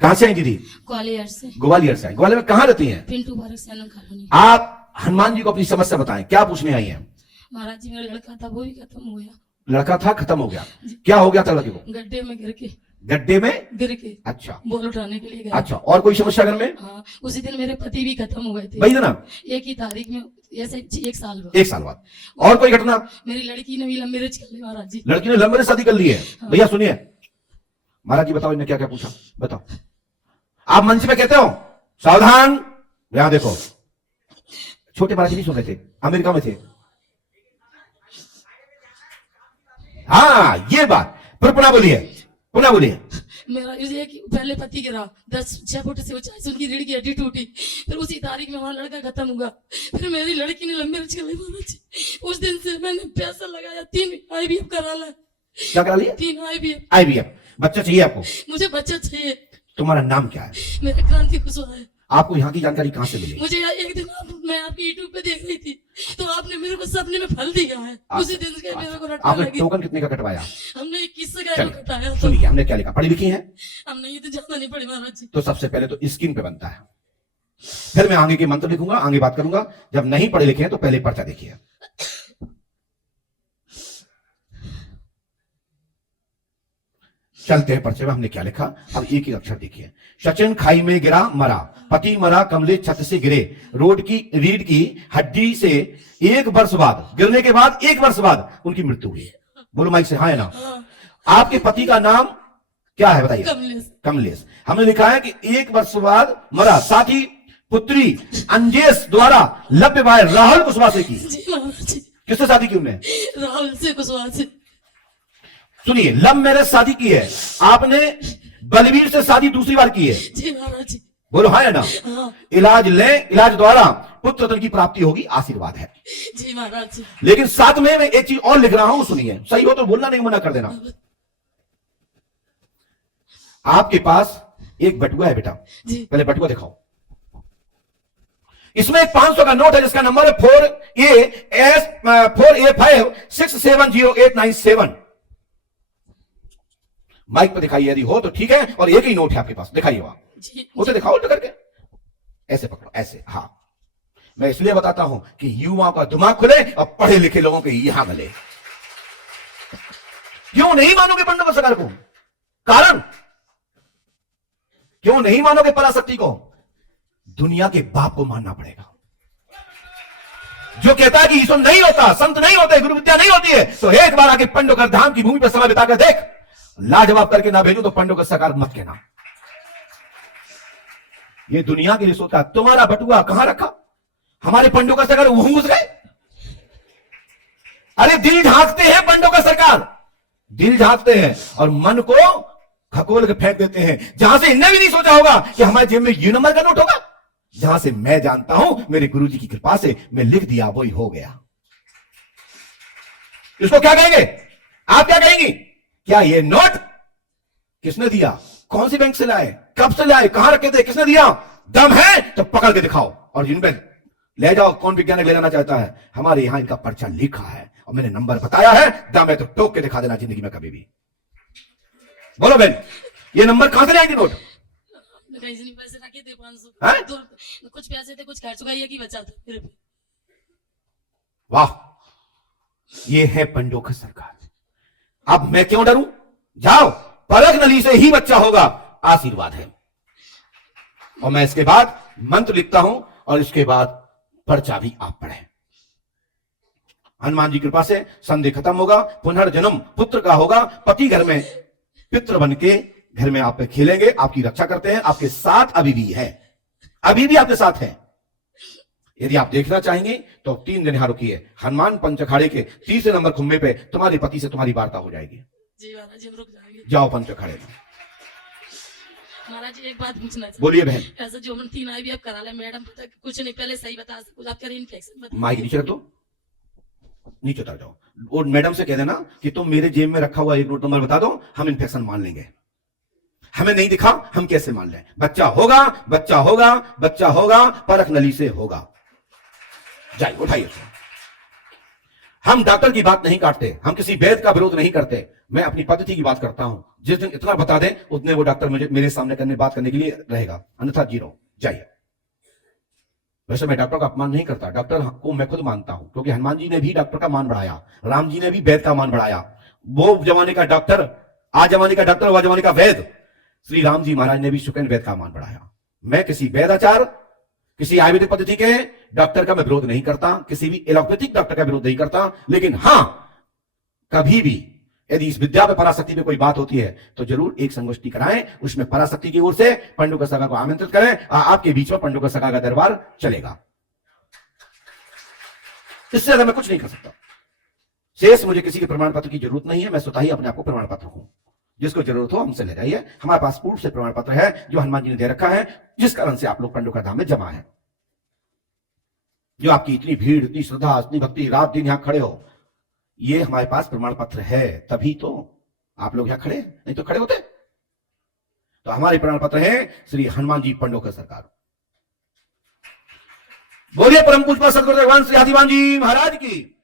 कहां से आई दीदी? ग्वालियर से। ग्वालियर से आई। ग्वालियर में कहां रहती हैं? पिंटू पार्क से आनंद कॉलोनी। आप हनुमान जी को अपनी समस्या बताएं, क्या पूछने आई हैं? महाराज जी, मेरा लड़का था वो भी खत्म हो गया। लड़का था, खत्म हो गया। क्या हो गया था लड़के को? गड्ढे में गिर के। गड्ढे में गिर के। अच्छा। बोल उठाने के लिए गया। अच्छा, और कोई समस्या घर में? हाँ, उसी दिन मेरे पति भी खत्म हो गए थे। वही ना, एक ही तारीख में, ऐसे 1 साल बाद। 1 साल बाद। और कोई घटना? मेरी लड़की ने भी लव मैरिज कर ली महाराज जी। लड़की ने लव मैरिज शादी कर ली है? हाँ। भैया सुनिए, महाराज जी बताओ इन्हें क्या क्या पूछा, बताओ। आप मंच पे कहते हो सावधान, यहां देखो। छोटे महाराज जी नहीं सुन रहे थे, अमेरिका में थे। हाँ, ये बात फिर पुनः बोलिए, पुनः बोलिए। मेरा ये कि पहले पति गिरा 6 फुट से ऊंचाई से, उनकी रीढ़ की हड्डी टूटी। फिर उसी तारीख में हमारा लड़का खत्म हुआ। फिर मेरी लड़की ने लव मैरिज कर ली महाराज जी। उस दिन से मैंने पैसा लगाया, 3 IVF करा ला। क्या करा लिया? 3 IVF। IVF। बच्चा चाहिए आपको? मुझे बच्चा चाहिए। तुम्हारा नाम क्या है? मेरा क्रांति कुशवाहा है। आपको यहाँ की जानकारी कहाँ से मिली? मुझे एक दिन मैं आपकी यूट्यूब पे देख रही थी, तो आपने मेरे को सपने में फल दिया है। उसी दिन से मेरे को रटने आपने लगी। टोकन कितने का कटवाया? हमने 21 का कटाया। तो सुनिए, हमने क्या लिखा, पढ़ी लिखी है? हमने ये तो जानना नहीं पड़ी महाराज जी। तो सबसे पहले तो स्क्रीन पे बनता है, फिर मैं आगे के मंत्र लिखूंगा, आगे बात करूंगा। जब नहीं पढ़े लिखे हैं तो पहले पर्चा देखिए। चलते हैं पर्चे में हमने क्या लिखा, अब एक ही अक्षर देखिए। सचिन खाई में गिरा मरा, पति मरा कमले छत से गिरे, रीढ़ की हड्डी से 1 वर्ष बाद, गिरने के बाद 1 वर्ष बाद उनकी मृत्यु हुई। बोलो माइक से हाँ है ना? आपके पति का नाम क्या है बताइए? कमलेश। कमलेश। हमने लिखा है कि 1 वर्ष बाद मरा, साथ ही पुत्री अंजेश द्वारा लव विवाह राहुल कुशवाहा से की। जी महाराज जी। किससे शादी की उन्होंने? राहुल से कुशवाहा से। सुनिए, लव मैरिज शादी की है आपने, बलवीर से शादी दूसरी बार की है। जी महाराज जी। बोलो हाँ है ना? हाँ। इलाज ले, इलाज द्वारा पुत्र रत्न की प्राप्ति होगी, आशीर्वाद है। जी महाराज जी। लेकिन साथ में मैं एक चीज और लिख रहा हूं, सुनिए, सही हो तो बोलना, नहीं मना कर देना। आपके पास एक बटुआ है बेटा जी। पहले बटुआ दिखाओ। इसमें एक 500 का नोट है जिसका नंबर है 4A5670897। माइक पर दिखाइए यदि हो तो ठीक है, और एक ही नोट है आपके पास, दिखाइए वहां। उसे दिखाओ उल्टा करके, ऐसे पकड़ो, ऐसे। हाँ, मैं इसलिए बताता हूं कि युवाओं का दिमाग खुले और पढ़े लिखे लोगों के यहां मिले। क्यों नहीं मानोगे पंडित सरकार को? कारण क्यों नहीं मानोगे पराशक्ति को? दुनिया के बाप को मानना पड़ेगा, जो कहता है कि ईश्वर नहीं होता, संत नहीं होते, गुरु विद्या नहीं होती है। तो एक बार आके पंडोकर धाम की भूमि पर समय बिताकर देख। लाजवाब करके ना भेजू तो पंडोकर सरकार मत कहना। ये दुनिया के लिए सोचता। तुम्हारा बटुआ कहां रखा? हमारे पंडोकर सरकार वहां घुस गए। अरे दिल झांकते हैं पंडोकर सरकार, दिल झांकते हैं और मन को खकोल के फेंक देते हैं। जहां से इन्हें भी नहीं सोचा होगा कि हमारे जेब में ये नंबर का नोट होगा। जहां से मैं जानता हूं मेरे गुरुजी की कृपा से मैं लिख दिया, वही हो गया। इसको क्या कहेंगे? आप क्या कहेंगी? क्या ये नोट किसने दिया? कौन सी बैंक से लाए? कब से लाए? कहां रखे थे? किसने दिया? दम है तो पकड़ के दिखाओ और जिन पे ले जाओ। कौन वैज्ञानिक ले जाना चाहता है? हमारे यहां इनका पर्चा लिखा है और मैंने नंबर बताया है। दम है तो टोक के दिखा देना जिंदगी में कभी भी। बोलो बहन, ये नंबर कहां से लाएंगे नोट? कहीं से नहीं, पैसे रखे थे 500। कुछ पैसे थे, कुछ खर्च गया कि बचा था मेरे पे। वाह, ये है पंडोकर सरकार। अब मैं क्यों डरूं? जाओ, परख नली से ही बच्चा होगा, आशीर्वाद है। और मैं इसके बाद मंत्र लिखता हूं और इसके बाद पर्चा भी आप पढ़ें। हनुमान जी की कृपा से संदेह खत्म होगा, पुनर्जन्म पुत्र का होगा। पति घर में पितृ बन के घर में आप पे खेलेंगे, आपकी रक्षा करते हैं, आपके साथ अभी भी है, अभी भी आपके साथ है। यदि आप देखना चाहेंगे तो 3 दिन यहां रुकिए। हनुमान पंच अखाड़े के 30 नंबर खुम्बे पे तुम्हारे पति से तुम्हारी वार्ता हो जाएगी। जी महाराज जी, हम रुक जाएंगे। जाओ पंच अखाड़े में। महाराज जी, एक बात पूछना चाहिए। बोलिए बहन। ऐसा जो हम 3 IVF करा ले, मैडम पता कुछ नहीं, पहले सही बता सकते, आप करें इन्फेक्शन बता। माइक नीचे रख दो, नीचे उतर जाओ और मैडम से कह देना कि तुम मेरे जेब में रखा हुआ 1 नोट नंबर बता दो, हम इन्फेक्शन मान लेंगे। हमें नहीं दिखा, हम कैसे मान लें? बच्चा होगा, बच्चा होगा, बच्चा होगा, परख नली से होगा। जाइए, उठाइए। हम डॉक्टर की बात नहीं काटते, हम किसी वैद्य का विरोध नहीं करते, मैं अपनी पद्धति की बात करता हूं। जिस दिन इतना बता दें उतने वो डॉक्टर मुझे मेरे सामने बात करने के लिए रहेगा, अन्यथा जीरो जाइए। वैसे मैं डॉक्टर का अपमान नहीं करता, डॉक्टर को मैं खुद मानता हूं, क्योंकि हनुमान जी ने भी डॉक्टर का मान बढ़ाया, राम जी ने भी वैद्य का मान बढ़ाया। वो जमाने का डॉक्टर, आज जमाने का डॉक्टर, वह जमाने का वैद्य, श्री राम जी महाराज ने भी शुक्र वैद्य का मान बढ़ाया। मैं किसी वैद्याचार, किसी आयुर्वेदिक पद्धति के डॉक्टर का मैं विरोध नहीं करता, किसी भी एलोपैथिक डॉक्टर का विरोध नहीं करता, लेकिन हां, कभी भी यदि इस विद्या पे पराशक्ति पे कोई बात होती है तो जरूर एक संगोष्ठी कराएं, उसमें पराशक्ति की ओर से पंडू का सगा को आमंत्रित करें, आपके बीच में पंडू का सगा का दरबार चलेगा। इससे ज्यादा मैं कुछ नहीं कर सकता। शेष मुझे किसी के प्रमाण पत्र की जरूरत नहीं है, मैं स्वतः ही अपने आप को प्रमाण पत्र हूं। जिसको जरूरत हो हमसे ले जाइए, हमारे पास पूर्व से प्रमाण पत्र है जो हनुमान जी ने दे रखा है, जिस कारण से आप लोग पंडू का धाम में जमा है। जो आपकी इतनी भीड़, इतनी श्रद्धा, इतनी भक्ति, रात दिन यहां खड़े हो, ये हमारे पास प्रमाण पत्र है, तभी तो आप लोग यहां खड़े, नहीं तो खड़े होते। तो हमारे प्रमाण पत्र है श्री हनुमान जी पंडोकर सरकार। बोलिए परम पूज्य सदगुरु भगवान श्री आदिवान जी महाराज की।